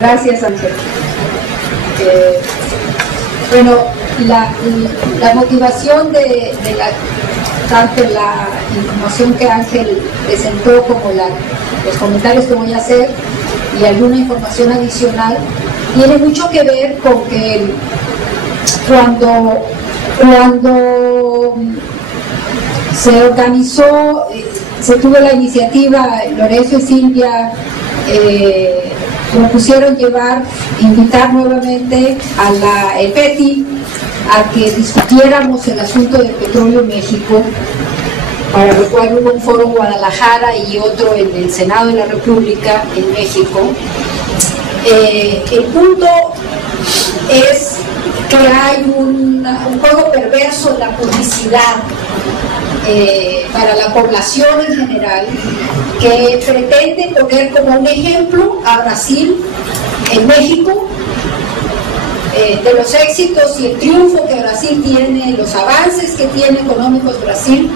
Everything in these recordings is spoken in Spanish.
Gracias, Ángel. Bueno, la motivación de tanto la información que Ángel presentó como los comentarios que voy a hacer y alguna información adicional tiene mucho que ver con que cuando se organizó, se tuvo la iniciativa, Lorenzo y Silvia propusieron invitar nuevamente a la EPETI a que discutiéramos el asunto del petróleo en México, para lo cual hubo un foro en Guadalajara y otro en el Senado de la República en México. El punto es que hay un juego perverso en la publicidad para la población en general, que pretende poner como un ejemplo a Brasil en México, de los éxitos y el triunfo que Brasil tiene, los avances que tiene económicos Brasil,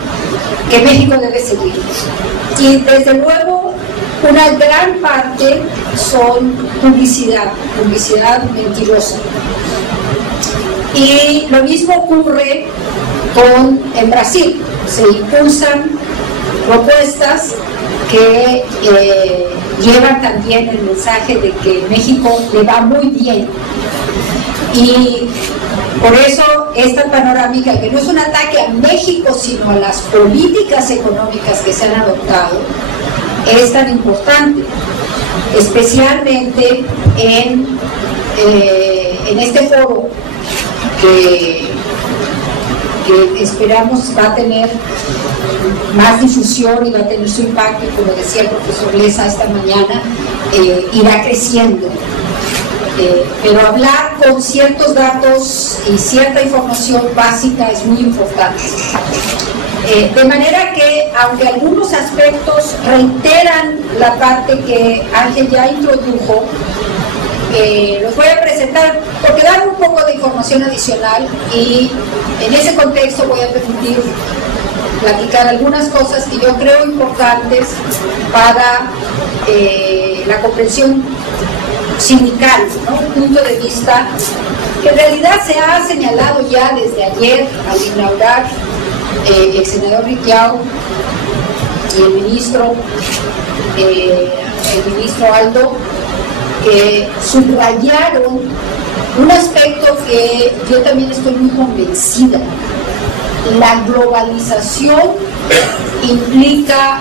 que México debe seguir. Y desde luego una gran parte son publicidad mentirosa. Y lo mismo ocurre en Brasil. Se impulsan propuestas que llevan también el mensaje de que México le va muy bien. Y por eso esta panorámica, que no es un ataque a México, sino a las políticas económicas que se han adoptado, es tan importante, especialmente en este foro que esperamos va a tener más difusión y va a tener su impacto, y como decía el profesor Leza esta mañana, irá creciendo. Pero hablar con ciertos datos y cierta información básica es muy importante. De manera que, aunque algunos aspectos reiteran la parte que Ángel ya introdujo, los voy a presentar porque dan un poco de información adicional, y en ese contexto voy a permitir platicar algunas cosas que yo creo importantes para la comprensión sindical, ¿no? Un punto de vista que en realidad se ha señalado ya desde ayer al inaugurar el senador Riquiao y el ministro Aldo, que subrayaron un aspecto que yo también estoy muy convencida. La globalización implica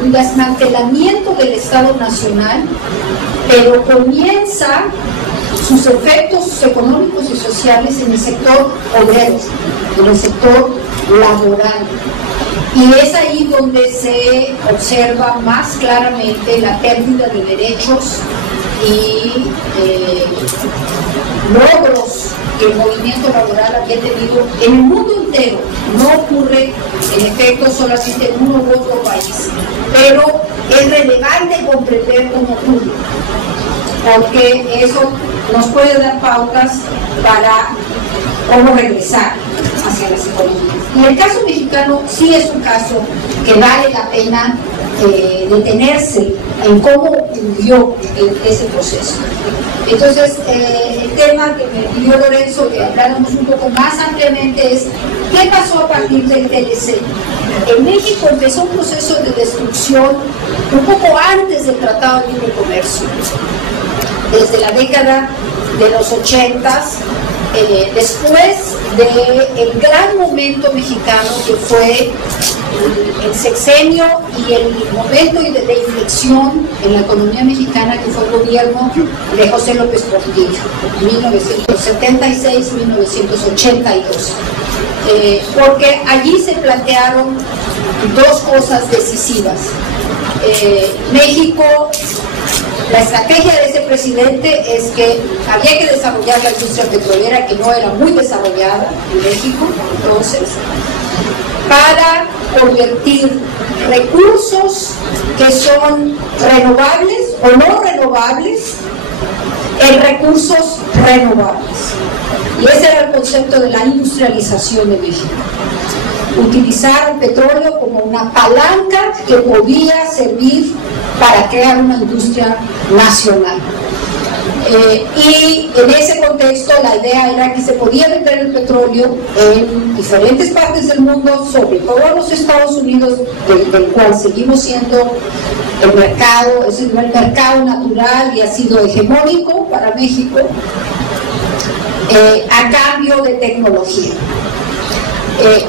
un desmantelamiento del Estado Nacional, pero comienza sus efectos económicos y sociales en el sector obrero, en el sector laboral. Y es ahí donde se observa más claramente la pérdida de derechos y logros que el movimiento laboral había tenido en el mundo entero. No ocurre en efecto solamente en uno u otro país, pero es relevante comprender cómo ocurre, porque eso nos puede dar pautas para cómo regresar hacia las economías. Y el caso mexicano sí es un caso que vale la pena detenerse en cómo ocurrió ese proceso. Entonces, el tema que me pidió Lorenzo que habláramos un poco más ampliamente es ¿qué pasó a partir del TLC? En México empezó un proceso de destrucción un poco antes del Tratado de Libre Comercio, desde la década de los 80s, después del gran momento mexicano que fue el sexenio y el momento de inflexión en la economía mexicana, que fue el gobierno de José López Portillo, 1976-1982. Porque allí se plantearon dos cosas decisivas. México, la estrategia de ese presidente es que había que desarrollar la industria petrolera, que no era muy desarrollada en México entonces, para convertir recursos que son renovables o no renovables en recursos renovables. Y ese era el concepto de la industrialización de México. Utilizar el petróleo como una palanca que podía servir para crear una industria nacional. Y en ese contexto la idea era que se podía vender el petróleo en diferentes partes del mundo, sobre todo en los Estados Unidos, del cual seguimos siendo el mercado, es el mercado natural y ha sido hegemónico para México, a cambio de tecnología.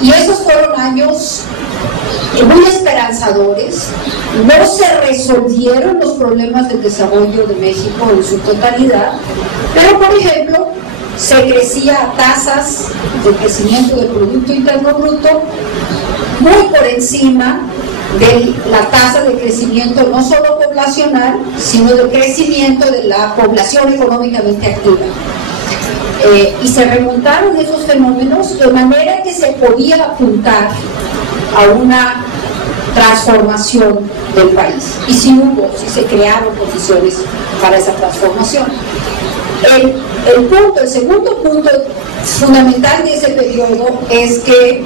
Y esos fueron años muy esperanzadores. No se resolvieron los problemas del desarrollo de México en su totalidad, pero por ejemplo se crecía a tasas de crecimiento del Producto Interno Bruto muy por encima de la tasa de crecimiento no solo poblacional, sino de crecimiento de la población económicamente activa. Y se remontaron esos fenómenos de manera que se podía apuntar a una transformación del país. Y sí hubo, sí se crearon condiciones para esa transformación. El segundo punto fundamental de ese periodo es que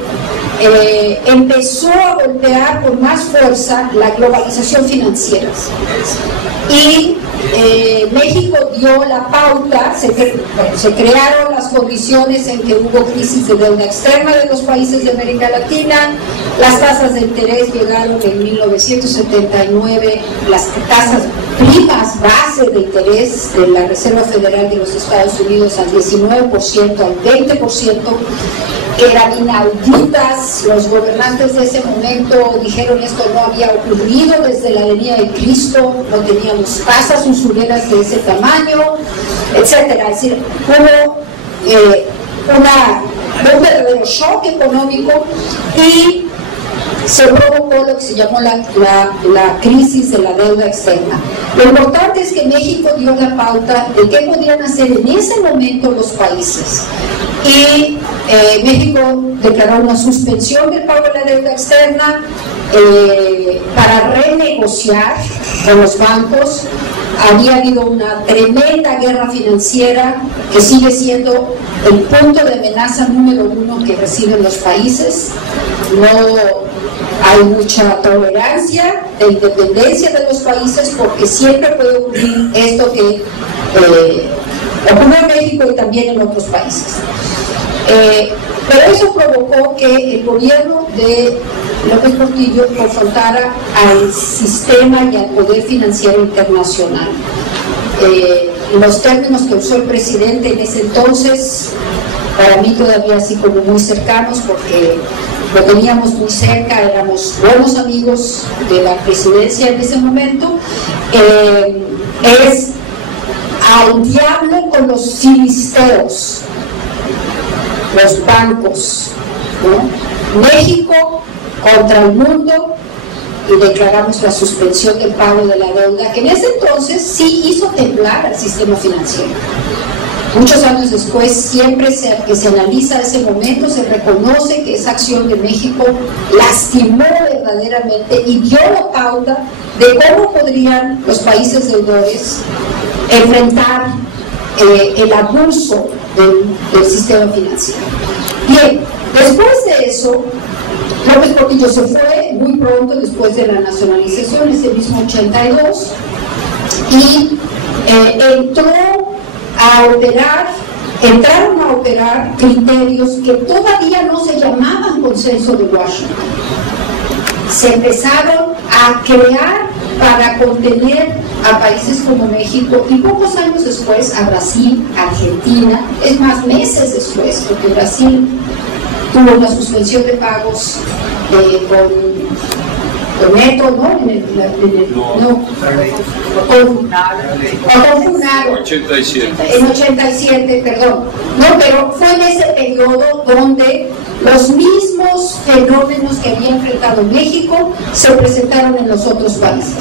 empezó a golpear con más fuerza la globalización financiera. Y México dio la pauta, se crearon las condiciones en que hubo crisis de deuda externa de los países de América Latina, las tasas de interés llegaron en 1979, las tasas primas base de interés de la Reserva Federal de los Estados Unidos al 19%, al 20%, eran inauditas. Los gobernantes de ese momento dijeron esto no había ocurrido desde la venida de Cristo, no teníamos tasas usureras de ese tamaño, etcétera. Es decir, hubo un verdadero shock económico y se provocó lo que se llamó la crisis de la deuda externa. Lo importante es que México dio la pauta de qué podían hacer en ese momento los países. Y México declaró una suspensión del pago de la deuda externa para renegociar con los bancos. Había habido una tremenda guerra financiera que sigue siendo el punto de amenaza número uno que reciben los países. No hay mucha tolerancia de independencia de los países porque siempre puede ocurrir esto que ocurrió en México y también en otros países. Pero eso provocó que el gobierno de López Portillo confrontara al sistema y al poder financiero internacional. Los términos que usó el presidente en ese entonces, para mí todavía así como muy cercanos, porque lo teníamos muy cerca, éramos buenos amigos de la presidencia en ese momento, es al diablo con los filisteos, los bancos, ¿no? México contra el mundo, y declaramos la suspensión del pago de la deuda, que en ese entonces sí hizo temblar al sistema financiero. Muchos años después, siempre que se analiza ese momento, se reconoce que esa acción de México lastimó verdaderamente y dio la pauta de cómo podrían los países deudores enfrentar el abuso del sistema financiero. Bien, después de eso, López Portillo se fue muy pronto después de la nacionalización, ese mismo 82, y entraron a operar criterios que todavía no se llamaban consenso de Washington. Se empezaron a crear para contener a países como México y pocos años después a Brasil, Argentina, es más, meses después, porque Brasil tuvo una suspensión de pagos con neto, ¿no? Con Funaro. 87. En 87, perdón. No, pero fue en ese periodo donde los mismos fenómenos que había enfrentado México se presentaron en los otros países.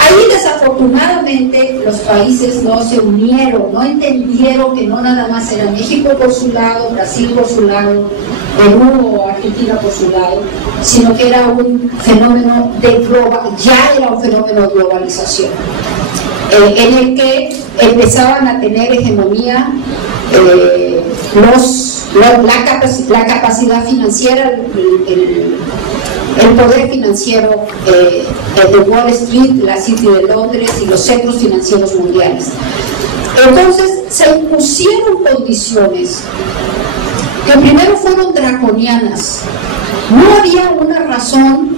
Ahí desafortunadamente los países no se unieron, no entendieron que no nada más era México por su lado, Brasil por su lado, Perú o Argentina por su lado, sino que era un fenómeno ya era un fenómeno de globalización, en el que empezaban a tener hegemonía la capacidad financiera, el poder financiero de Wall Street, la City de Londres y los centros financieros mundiales. Entonces se impusieron condiciones que primero fueron draconianas. No había una razón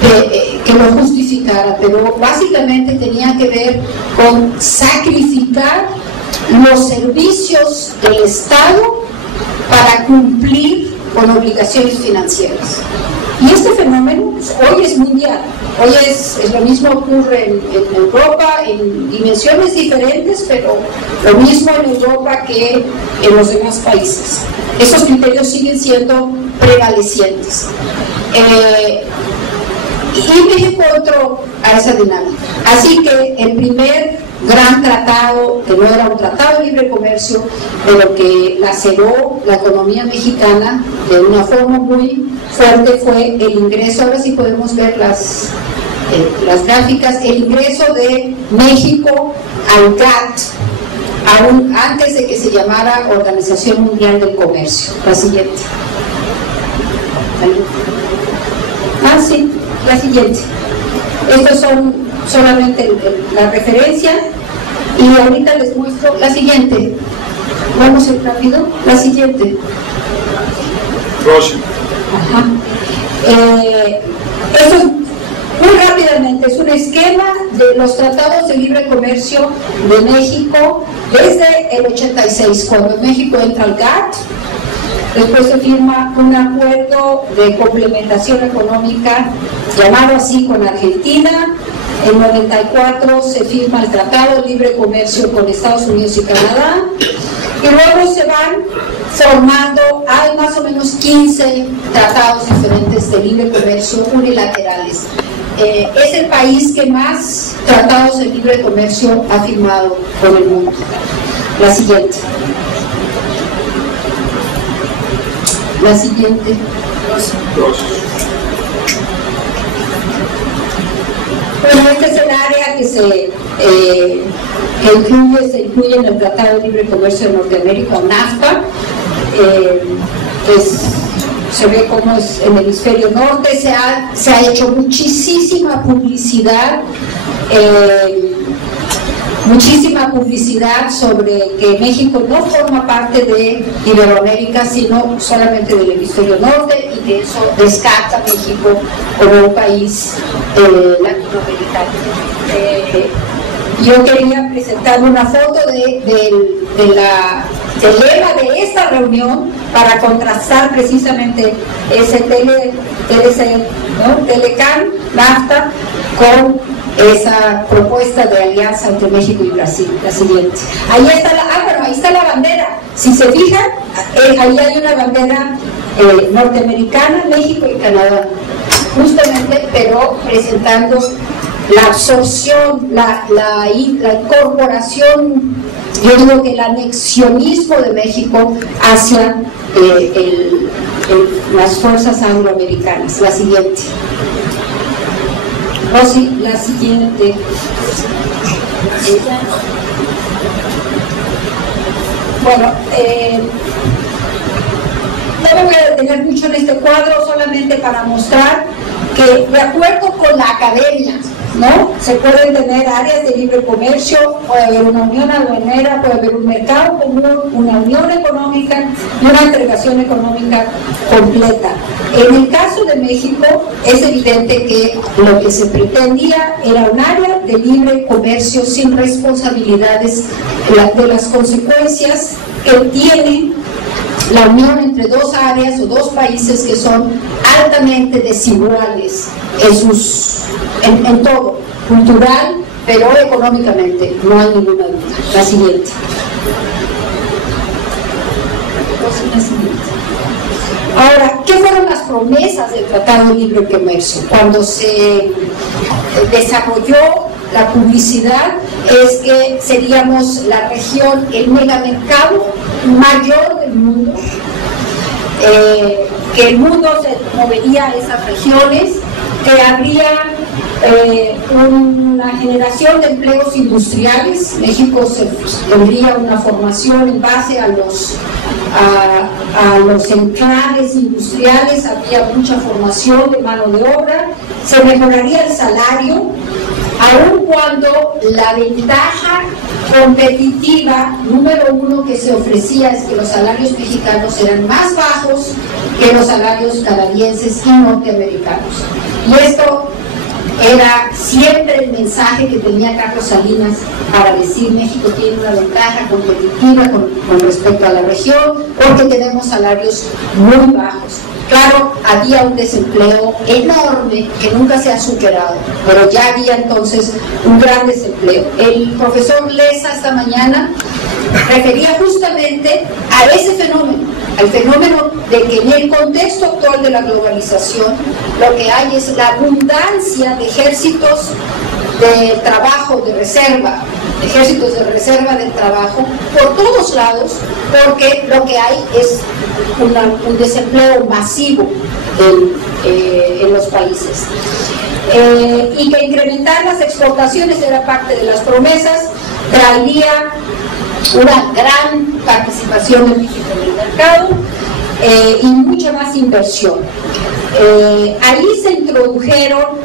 que lo justificara, pero básicamente tenía que ver con sacrificar los servicios del Estado para cumplir con obligaciones financieras. Y este fenómeno hoy es mundial, hoy es lo mismo ocurre en Europa, en dimensiones diferentes, pero lo mismo en Europa que en los demás países. Esos criterios siguen siendo prevalecientes. Y México entró a esa dinámica. Así que el primer gran tratado, que no era un tratado de libre comercio, pero que laceró la economía mexicana de una forma muy fuerte, fue el ingreso. Ahora sí podemos ver las gráficas, el ingreso de México al GATT, aún antes de que se llamara Organización Mundial del Comercio. La siguiente. Sí, la siguiente. Estos son solamente la referencia y ahorita les muestro la siguiente. Vamos a ir rápido. La siguiente. Ajá. Esto es muy rápidamente, es un esquema de los tratados de libre comercio de México desde el 86, cuando México entra al GATT. Después se firma un acuerdo de complementación económica llamado así con Argentina. En 94 se firma el Tratado de Libre Comercio con Estados Unidos y Canadá. Y luego se van formando, hay más o menos 15 tratados diferentes de libre comercio unilaterales. Es el país que más tratados de libre comercio ha firmado con el mundo. La siguiente. La siguiente. Bueno, este es el área que se incluye en el Tratado de Libre Comercio de Norteamérica, o NAFTA. Se ve cómo es en el hemisferio norte, se ha hecho muchísima publicidad sobre que México no forma parte de Iberoamérica, sino solamente del hemisferio norte, y que eso descarta a México como un país latinoamericano. Yo quería presentar una foto del lema de esta reunión para contrastar precisamente ese Telecán, NAFTA, con esa propuesta de alianza entre México y Brasil. La siguiente. Ahí está ahí está la bandera. Si se fijan, ahí hay una bandera norteamericana, México y Canadá, justamente, pero presentando la absorción, la incorporación, yo digo que el anexionismo de México hacia las fuerzas angloamericanas. La siguiente. Rosy, la siguiente. Bueno, no me voy a detener mucho en este cuadro, solamente para mostrar que, de acuerdo con la academia, ¿no?, se pueden tener áreas de libre comercio, puede haber una unión aduanera, puede haber un mercado común, una unión económica y una integración económica completa. En el caso de México es evidente que lo que se pretendía era un área de libre comercio sin responsabilidades de las consecuencias que tiene la unión entre dos áreas o dos países que son altamente desiguales en todo, cultural, pero económicamente, no hay ninguna duda. La siguiente. Ahora, ¿qué fueron las promesas del Tratado de Libre Comercio? Cuando se desarrolló la publicidad, es que seríamos la región, el megamercado mayor del mundo, que el mundo se movería a esas regiones, que habría una generación de empleos industriales. México tendría una formación en base a los enclaves industriales, había mucha formación de mano de obra, se mejoraría el salario, aun cuando la ventaja competitiva número uno que se ofrecía es que los salarios mexicanos eran más bajos que los salarios canadienses y norteamericanos. Y esto era siempre el mensaje que tenía Carlos Salinas para decir: México tiene una ventaja competitiva con respecto a la región porque tenemos salarios muy bajos. Claro, había un desempleo enorme que nunca se ha superado, pero ya había entonces un gran desempleo. El profesor Leza esta mañana refería justamente a ese fenómeno, al fenómeno de que en el contexto actual de la globalización lo que hay es la abundancia de ejércitos de trabajo, de reserva, ejércitos de reserva del trabajo por todos lados, porque lo que hay es un desempleo masivo en los países. Y que incrementar las exportaciones era parte de las promesas, traería una gran participación de México en el mercado y mucha más inversión. Ahí se introdujeron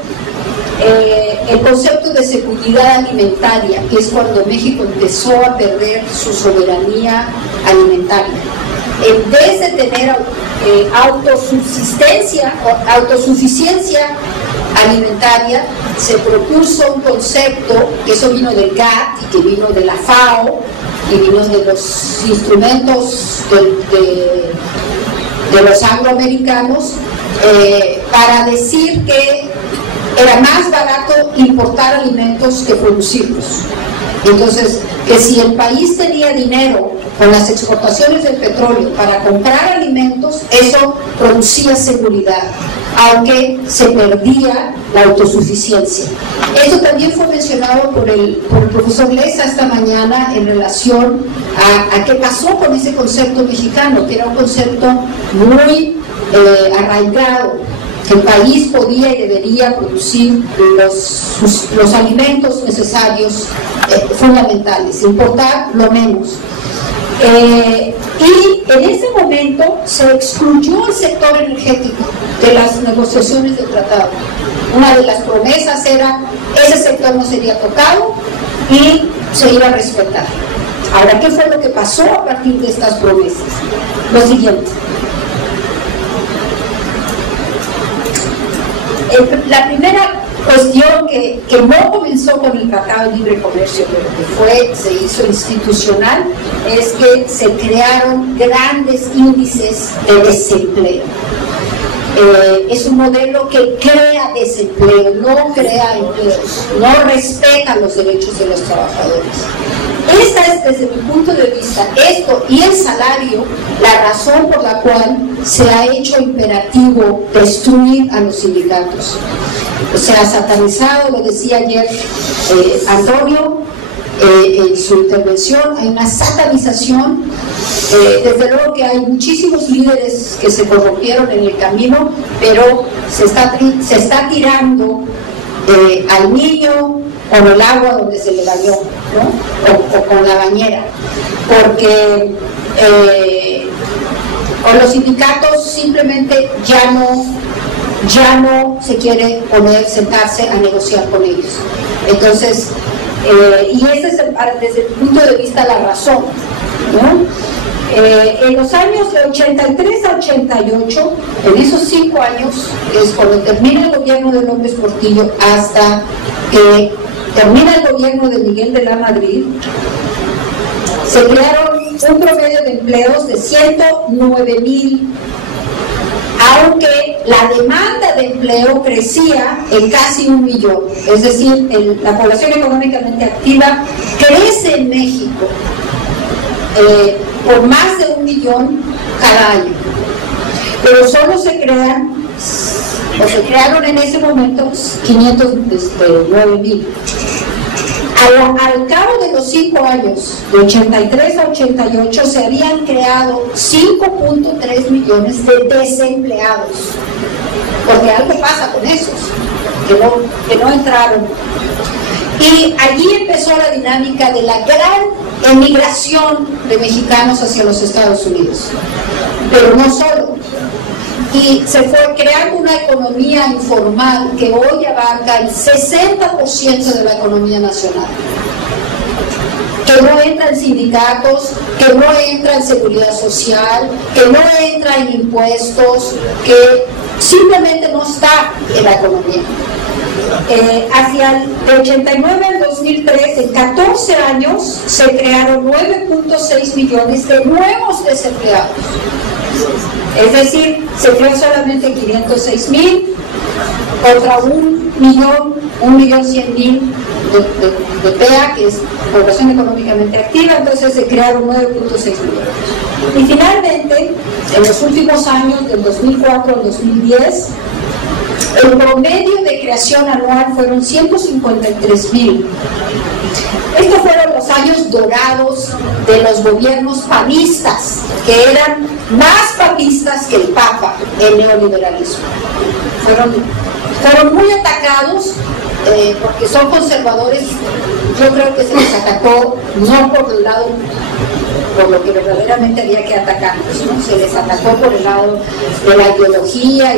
el concepto de seguridad alimentaria, que es cuando México empezó a perder su soberanía alimentaria. En vez de tener autosuficiencia alimentaria, se propuso un concepto, que eso vino del GATT y que vino de la FAO y vino de los instrumentos de los angloamericanos, para decir que era más barato importar alimentos que producirlos. Entonces, que si el país tenía dinero con las exportaciones del petróleo para comprar alimentos, eso producía seguridad, aunque se perdía la autosuficiencia. Esto también fue mencionado por el profesor Leza esta mañana en relación a qué pasó con ese concepto mexicano, que era un concepto muy arraigado. El país podía y debería producir los alimentos necesarios, fundamentales, importar lo menos. Y en ese momento se excluyó el sector energético de las negociaciones del tratado. Una de las promesas era: ese sector no sería tocado y se iba a respetar. Ahora, ¿qué fue lo que pasó a partir de estas promesas? Lo siguiente. La primera cuestión que no comenzó con el Tratado de Libre Comercio, pero que se hizo institucional, es que se crearon grandes índices de desempleo. Es un modelo que crea desempleo, no crea empleos, no respeta los derechos de los trabajadores. Esta es, desde mi punto de vista, esto y el salario, la razón por la cual se ha hecho imperativo destruir a los sindicatos. Se ha satanizado, lo decía ayer Antonio en su intervención, hay una satanización. Desde luego que hay muchísimos líderes que se corrompieron en el camino, pero se está tirando al niño con el agua donde se le bañó, ¿no? o con la bañera, porque con los sindicatos simplemente ya no se quiere sentarse a negociar con ellos. Entonces, y esa es desde el punto de vista la razón, ¿no? En los años de 83 a 88, en esos 5 años, es cuando termina el gobierno de López Portillo hasta que termina el gobierno de Miguel de la Madrid, se crearon un promedio de empleos de 109,000, aunque la demanda de empleo crecía en casi 1 millón. Es decir, la población económicamente activa crece en México por más de 1 millón cada año. Pero solo se crearon en ese momento 509,000. Al cabo de los 5 años, de 83 a 88, se habían creado 5.3 millones de desempleados, porque algo pasa con esos. que no entraron. Y allí empezó la dinámica de la gran emigración de mexicanos hacia los Estados Unidos, pero no solo. Y se fue creando una economía informal que hoy abarca el 60% de la economía nacional, que no entra en sindicatos, que no entra en seguridad social, que no entra en impuestos, que simplemente no está en la economía. Hacia el 89 al 2003, en 14 años, se crearon 9.6 millones de nuevos desempleados. Es decir, se creó solamente 506,000 contra 1.100.000 de PEA, que es población económicamente activa, entonces se crearon 9.6 millones. Y finalmente, en los últimos años, del 2004 al 2010, el promedio de creación anual fueron 153,000. Estos fueron los años dorados de los gobiernos panistas, que eran más papistas que el Papa, el neoliberalismo. Fueron muy atacados porque son conservadores. Yo creo que se les atacó no por el lado, por lo que verdaderamente había que atacarlos, ¿no? Se les atacó por el lado de la ideología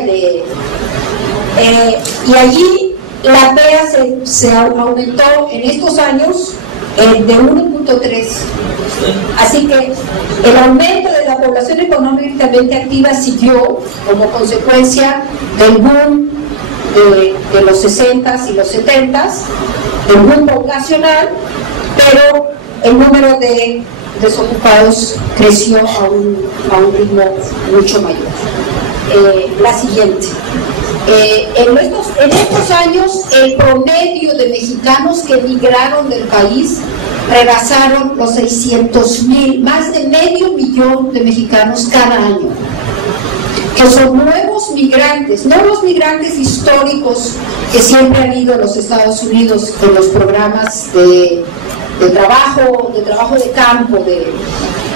y allí la PEA se aumentó en estos años de 1.3. Así que el aumento de la población económicamente activa siguió como consecuencia del boom de los 60s y los 70s, del boom poblacional, pero el número de desocupados creció a un ritmo mucho mayor. La siguiente. En estos años, el promedio de mexicanos que emigraron del país rebasaron los 600,000, más de 500,000 de mexicanos cada año, que son nuevos migrantes, no los migrantes históricos que siempre han ido a los Estados Unidos en los programas de trabajo de campo,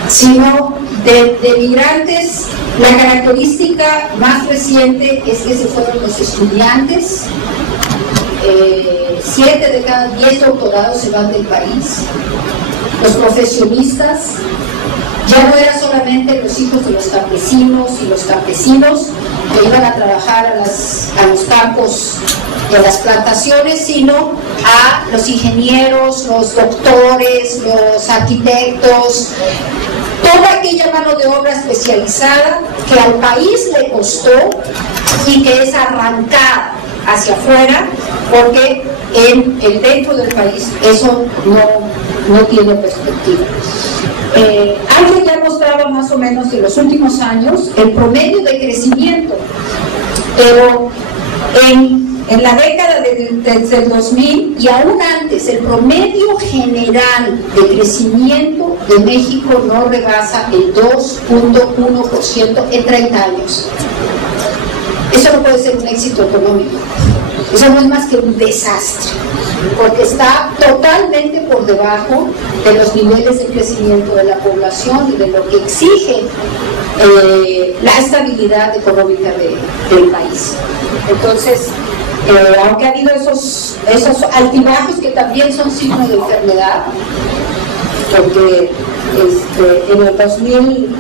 sino de migrantes. La característica más reciente es que se fueron los estudiantes. 7 de cada 10 doctorados se van del país. Los profesionistas. Ya no eran solamente los hijos de los campesinos y los campesinos que iban a trabajar a los campos y a las plantaciones, sino a los ingenieros, los doctores, los arquitectos, toda aquella mano de obra especializada que al país le costó y que es arrancada hacia afuera porque dentro del país eso no tiene perspectiva. Alguien ya mostraba más o menos en los últimos años el promedio de crecimiento, pero en la década desde el 2000 y aún antes, el promedio general de crecimiento de México no rebasa el 2.1% en 30 años. Eso no puede ser un éxito económico. Eso no es más que un desastre, porque está totalmente por debajo de los niveles de crecimiento de la población y de lo que exige la estabilidad económica del país. Entonces, aunque ha habido esos altibajos que también son signos de enfermedad, porque en el 2000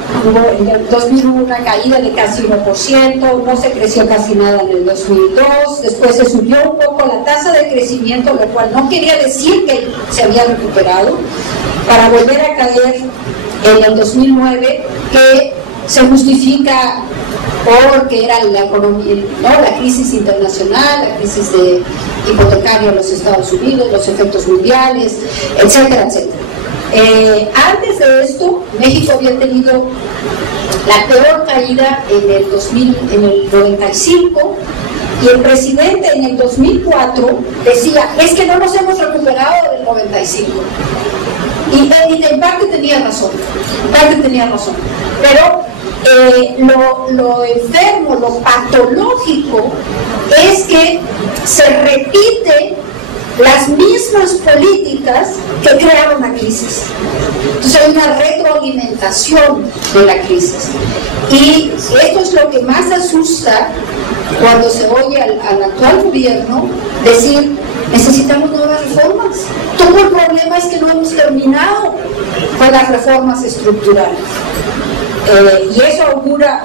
hubo una caída de casi 1%, no se creció casi nada en el 2002, después se subió un poco la tasa de crecimiento, lo cual no quería decir que se había recuperado, para volver a caer en el 2009, que se justifica porque era la economía, ¿no? La crisis internacional, la crisis hipotecaria en los Estados Unidos, los efectos mundiales, etcétera, etcétera. Antes de esto, México había tenido la peor caída en el 95, y el presidente en el 2004 decía, es que no nos hemos recuperado del 95. Y en parte tenía razón, pero lo enfermo, lo patológico es que se repite las mismas mismas políticas que crearon la crisis. Entonces hay una retroalimentación de la crisis. Y esto es lo que más asusta cuando se oye al actual gobierno decir: necesitamos nuevas reformas. Todo el problema es que no hemos terminado con las reformas estructurales. Y eso augura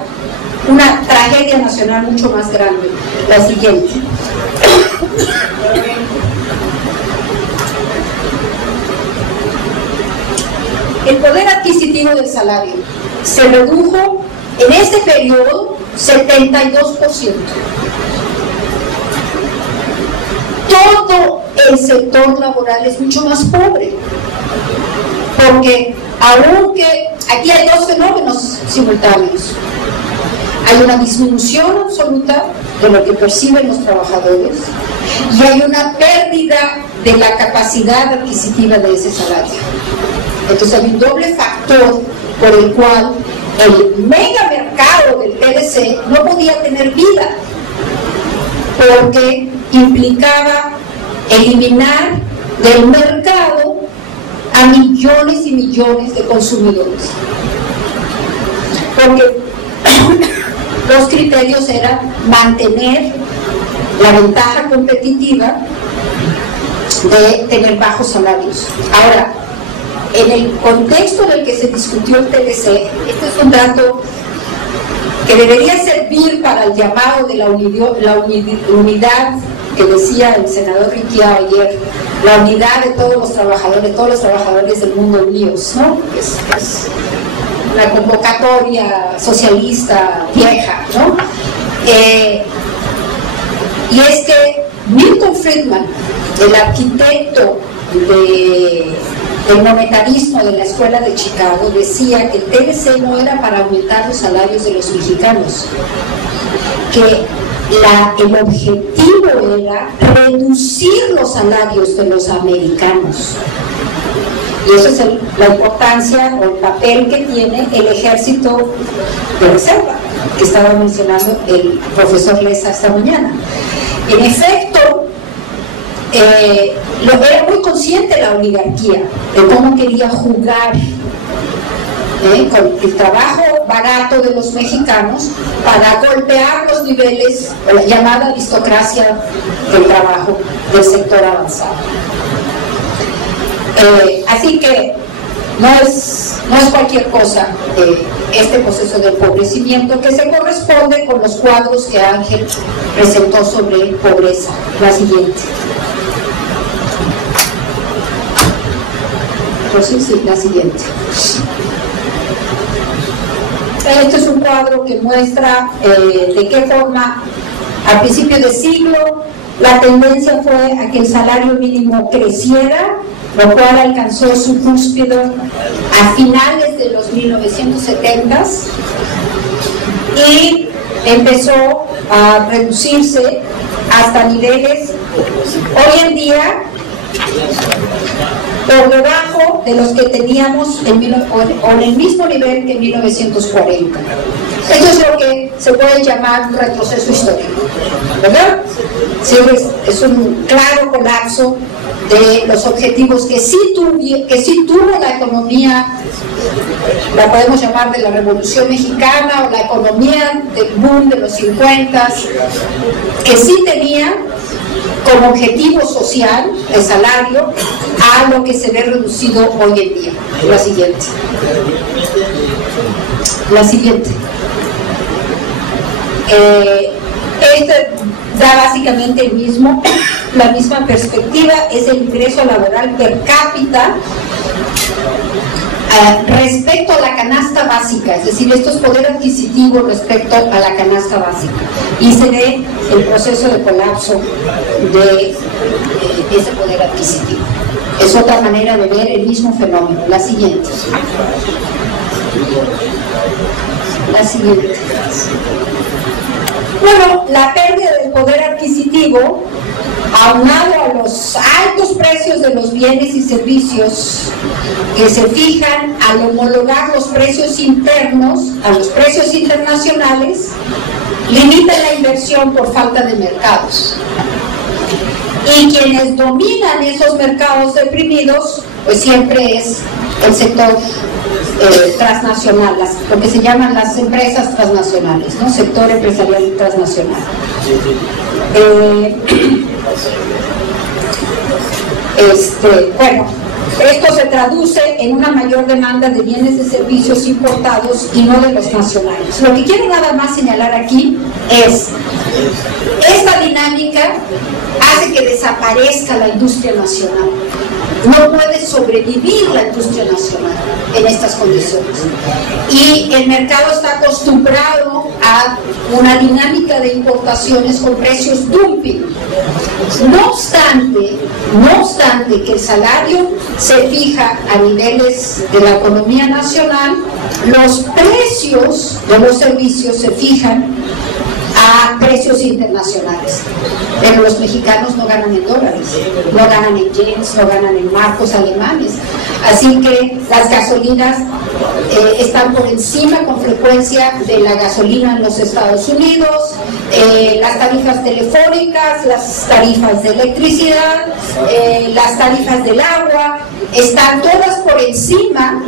una tragedia nacional mucho más grande. La siguiente. El poder adquisitivo del salario se redujo en este periodo 72%. Todo el sector laboral es mucho más pobre, porque aunque aquí hay dos fenómenos simultáneos, hay una disminución absoluta de lo que perciben los trabajadores y hay una pérdida de la capacidad adquisitiva de ese salario. Entonces hay un doble factor por el cual el megamercado del PDC no podía tener vida, porque implicaba eliminar del mercado a millones y millones de consumidores, porque los criterios eran mantener la ventaja competitiva de tener bajos salarios. Ahora, en el contexto en el que se discutió el TLC, este es un dato que debería servir para el llamado de la unidad que decía el senador Riquia ayer, la unidad de todos los trabajadores del mundo unidos, ¿no? Es una convocatoria socialista vieja, ¿no? Y es que Milton Friedman, el arquitecto del monetarismo de la Escuela de Chicago, decía que el TLC no era para aumentar los salarios de los mexicanos, que el objetivo era reducir los salarios de los americanos. Y eso es la importancia o el papel que tiene el ejército de reserva, que estaba mencionando el profesor Leza esta mañana. En efecto, era muy consciente la oligarquía de cómo quería jugar con el trabajo barato de los mexicanos para golpear los niveles, o la llamada aristocracia del trabajo del sector avanzado. Así que no es cualquier cosa este proceso de empobrecimiento, que se corresponde con los cuadros que Ángel presentó sobre pobreza. La siguiente. Entonces, sí, la siguiente. Este es un cuadro que muestra de qué forma a principios de siglo la tendencia fue a que el salario mínimo creciera, lo cual alcanzó su cúspide a finales de los 1970s y empezó a reducirse hasta niveles hoy en día por debajo de los que teníamos o en el mismo nivel que en 1940. Esto es lo que se puede llamar un retroceso histórico, ¿verdad? Sí, es un claro colapso de los objetivos que sí tuvo la economía, la podemos llamar de la Revolución Mexicana, o la economía del boom de los 50s, que sí tenía como objetivo social el salario, a lo que se ve reducido hoy en día. La siguiente. La siguiente. Este da básicamente la misma perspectiva, es el ingreso laboral per cápita respecto a la canasta básica, es decir, esto es poder adquisitivo respecto a la canasta básica, y se ve el proceso de colapso de ese poder adquisitivo. Es otra manera de ver el mismo fenómeno. La siguiente. La siguiente. Bueno, la pérdida del poder adquisitivo, aunado a los altos precios de los bienes y servicios que se fijan al homologar los precios internos a los precios internacionales, limita la inversión por falta de mercados. Y quienes dominan esos mercados deprimidos, pues siempre es el sector transnacional, lo que se llaman las empresas transnacionales, ¿no? Sector empresarial transnacional. Bueno, esto se traduce en una mayor demanda de bienes y servicios importados y no de los nacionales. Lo que quiero nada más señalar aquí es, esta dinámica hace que desaparezca la industria nacional. No puede sobrevivir la industria nacional en estas condiciones. Y el mercado está acostumbrado a una dinámica de importaciones con precios dumping. No obstante que el salario se fija a niveles de la economía nacional, los precios de los servicios se fijan a precios internacionales, pero los mexicanos no ganan en dólares, no ganan en yens, no ganan en marcos alemanes, así que las gasolinas están por encima con frecuencia de la gasolina en los Estados Unidos, las tarifas telefónicas, las tarifas de electricidad, las tarifas del agua, están todas por encima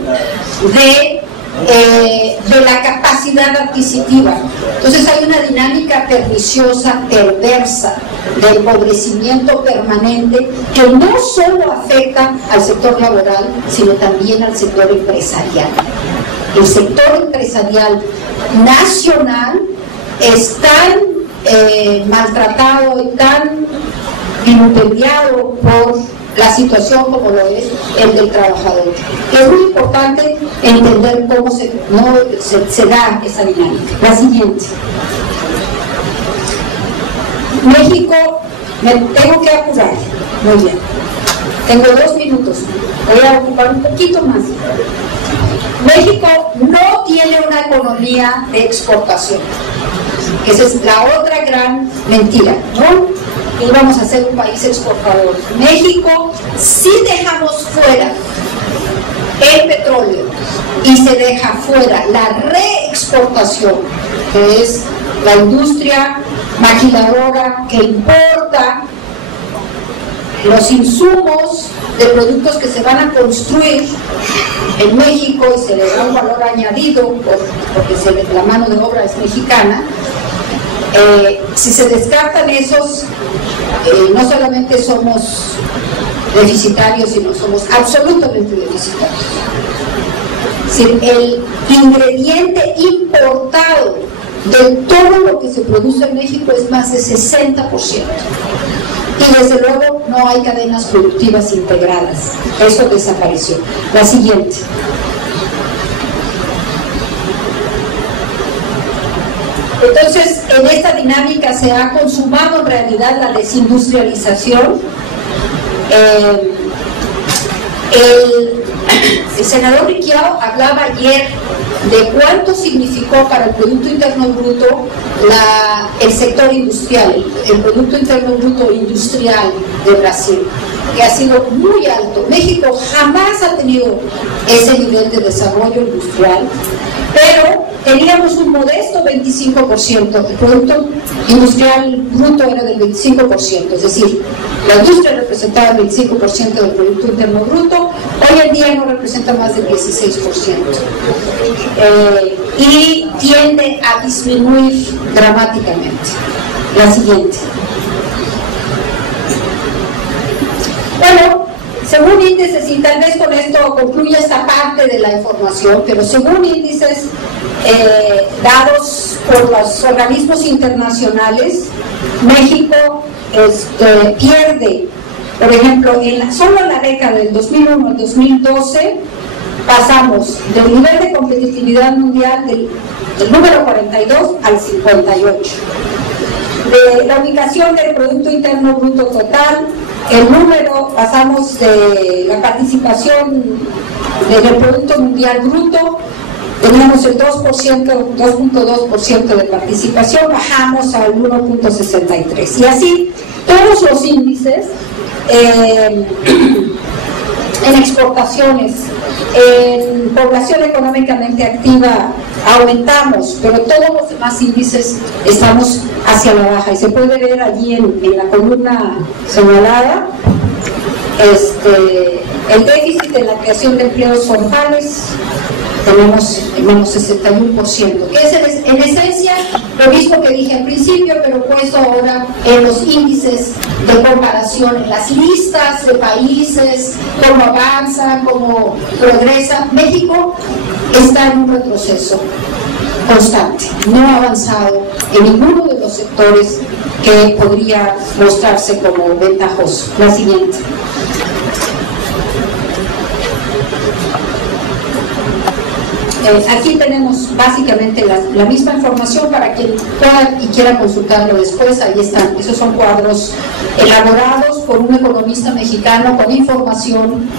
de la capacidad adquisitiva. Entonces hay una dinámica perniciosa, perversa, de empobrecimiento permanente que no solo afecta al sector laboral, sino también al sector empresarial. El sector empresarial nacional es tan maltratado y tan vilipendiado por la situación como lo es el del trabajador. Es muy importante entender cómo se da esa dinámica. La siguiente. México, me tengo que apurar. Muy bien. Tengo 2 minutos. Voy a ocupar un poquito más. México no tiene una economía de exportación. Esa es la otra gran mentira, ¿no? Íbamos a ser un país exportador. México, si dejamos fuera el petróleo y se deja fuera la reexportación, que es la industria maquiladora que importa los insumos de productos que se van a construir en México y se les da un valor añadido porque la mano de obra es mexicana. Si se descartan esos, no solamente somos deficitarios, sino somos absolutamente deficitarios. El ingrediente importado de todo lo que se produce en México es más de 60%. Y desde luego no hay cadenas productivas integradas. Eso desapareció. La siguiente. Entonces, en esta dinámica se ha consumado en realidad la desindustrialización. El senador Riquiao hablaba ayer de cuánto significó para el Producto Interno Bruto el sector industrial, el Producto Interno Bruto industrial de Brasil, que ha sido muy alto. México jamás ha tenido ese nivel de desarrollo industrial, pero teníamos un modesto 25%, el Producto Industrial Bruto era del 25%, es decir, la industria representaba el 25% del Producto Interno Bruto, hoy en día no representa más del 16%, y tiende a disminuir dramáticamente. La siguiente. Bueno, según índices, y tal vez con esto concluye esta parte de la información, pero según índices dados por los organismos internacionales, México pierde, por ejemplo, solo en la década del 2001 al 2012, pasamos del nivel de competitividad mundial del número 42 al 58. De la ubicación del Producto Interno Bruto total, el número, pasamos de la participación del Producto Mundial Bruto, teníamos el 2.2% de participación, bajamos al 1.63%. Y así, todos los índices en exportaciones, en población económicamente activa aumentamos, pero todos los demás índices estamos hacia la baja, y se puede ver allí en la columna señalada el déficit en la creación de empleos formales. Tenemos menos 61%, que es en esencia lo mismo que dije al principio, pero puesto ahora en los índices de comparación, en las listas de países, cómo avanza, cómo progresa. México está en un retroceso constante, no ha avanzado en ninguno de los sectores que podría mostrarse como ventajoso. La siguiente. Aquí tenemos básicamente la misma información para quien pueda y quiera consultarlo después. Ahí están, esos son cuadros elaborados por un economista mexicano con información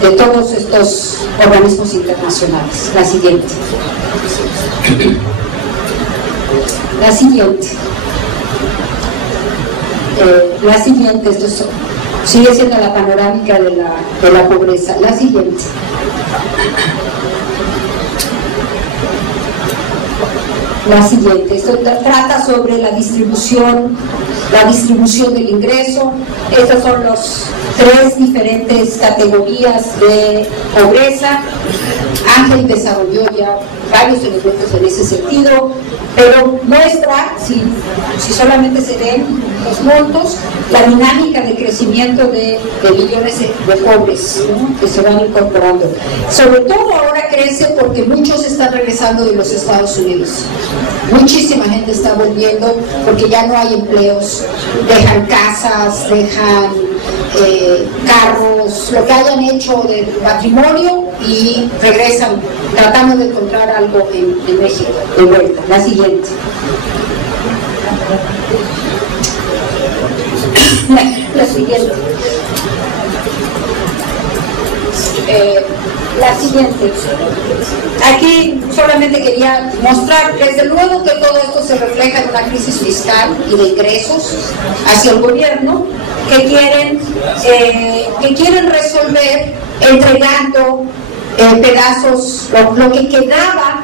de todos estos organismos internacionales. La siguiente. La siguiente. La siguiente, esto sigue siendo la panorámica de la pobreza. La siguiente. La siguiente, esto trata sobre la distribución del ingreso. Estas son las 3 diferentes categorías de pobreza. Ángel desarrolló ya varios elementos en ese sentido, pero muestra, si solamente se ven los montos, la dinámica de crecimiento de millones de pobres, ¿no?, que se van incorporando. Sobre todo ahora crece porque muchos están regresando de los Estados Unidos. Muchísima gente está volviendo porque ya no hay empleos, dejan casas, dejan carros, lo que hayan hecho de patrimonio, y regresan tratando de encontrar algo en México de vuelta. La siguiente. La siguiente. La siguiente. Aquí solamente quería mostrar, desde luego, que todo esto se refleja en una crisis fiscal y de ingresos hacia el gobierno que quieren resolver entregando pedazos, lo que quedaba,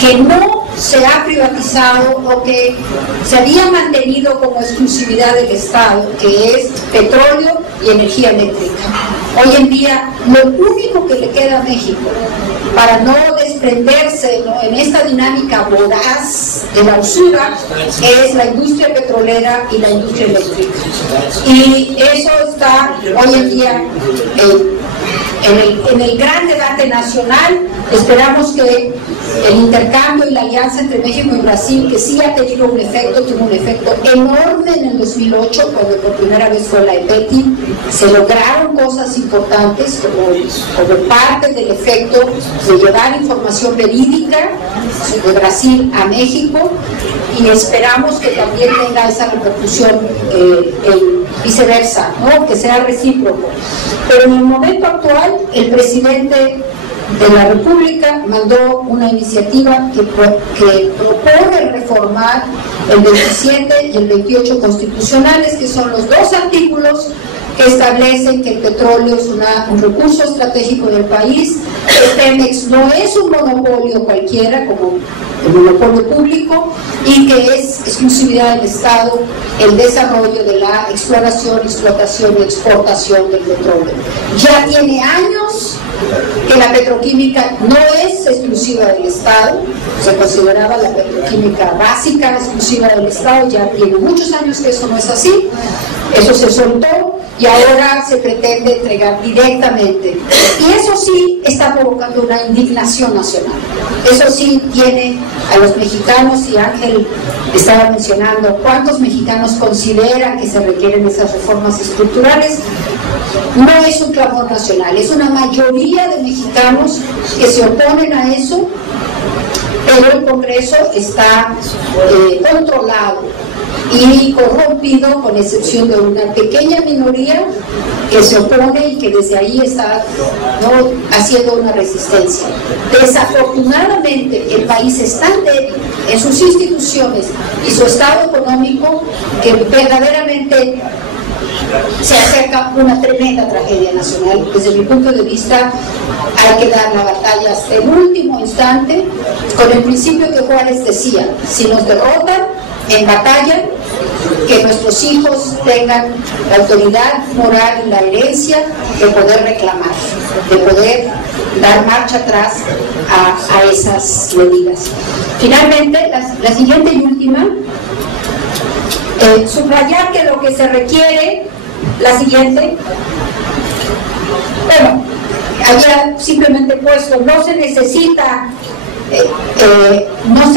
que no se ha privatizado o que se había mantenido como exclusividad del Estado, que es petróleo y energía eléctrica. Hoy en día, lo único que le queda a México para no desprenderse, ¿no?, en esta dinámica voraz de la usura, es la industria petrolera y la industria eléctrica. Y eso está hoy en día en el gran debate nacional. Esperamos que el intercambio y la alianza entre México y Brasil, que sí ha tenido un efecto, tuvo un efecto enorme en el 2008, cuando por primera vez fue la EPETI, se lograron cosas importantes como parte del efecto de llevar información verídica de Brasil a México, y esperamos que también tenga esa repercusión viceversa, ¿no?, que sea recíproco. Pero en el momento actual, el presidente de la República mandó una iniciativa que propone reformar el 27 y el 28 constitucionales, que son los 2 artículos que establecen que el petróleo es un recurso estratégico del país, que Pemex no es un monopolio cualquiera como el monopolio público, y que es exclusividad del Estado el desarrollo de la exploración, explotación y exportación del petróleo. Ya tiene años que la petroquímica no es exclusiva del Estado, se consideraba la petroquímica básica exclusiva del Estado, ya tiene muchos años que eso no es así, eso se soltó y ahora se pretende entregar directamente. Y eso sí está provocando una indignación nacional. Eso sí tiene a los mexicanos, y Ángel estaba mencionando cuántos mexicanos consideran que se requieren esas reformas estructurales. No es un clamor nacional, es una mayoría de mexicanos que se oponen a eso, pero el Congreso está controlado y corrompido, con excepción de una pequeña minoría que se opone y que desde ahí está, ¿no?, haciendo una resistencia. Desafortunadamente, el país es tan débil en sus instituciones y su estado económico que verdaderamente se acerca una tremenda tragedia nacional. Desde mi punto de vista, hay que dar la batalla hasta el último instante, con el principio que Juárez decía: si nos derrotan en batalla, que nuestros hijos tengan la autoridad moral y la herencia de poder reclamar, de poder dar marcha atrás a esas medidas. Finalmente, la siguiente y última, subrayar que lo que se requiere, la siguiente, bueno, había simplemente puesto, no se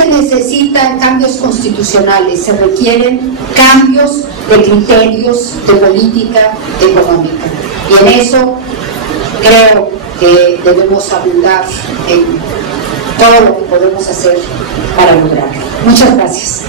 necesitan cambios constitucionales, se requieren cambios de criterios de política económica, y en eso creo que debemos abundar en todo lo que podemos hacer para lograrlo. Muchas gracias.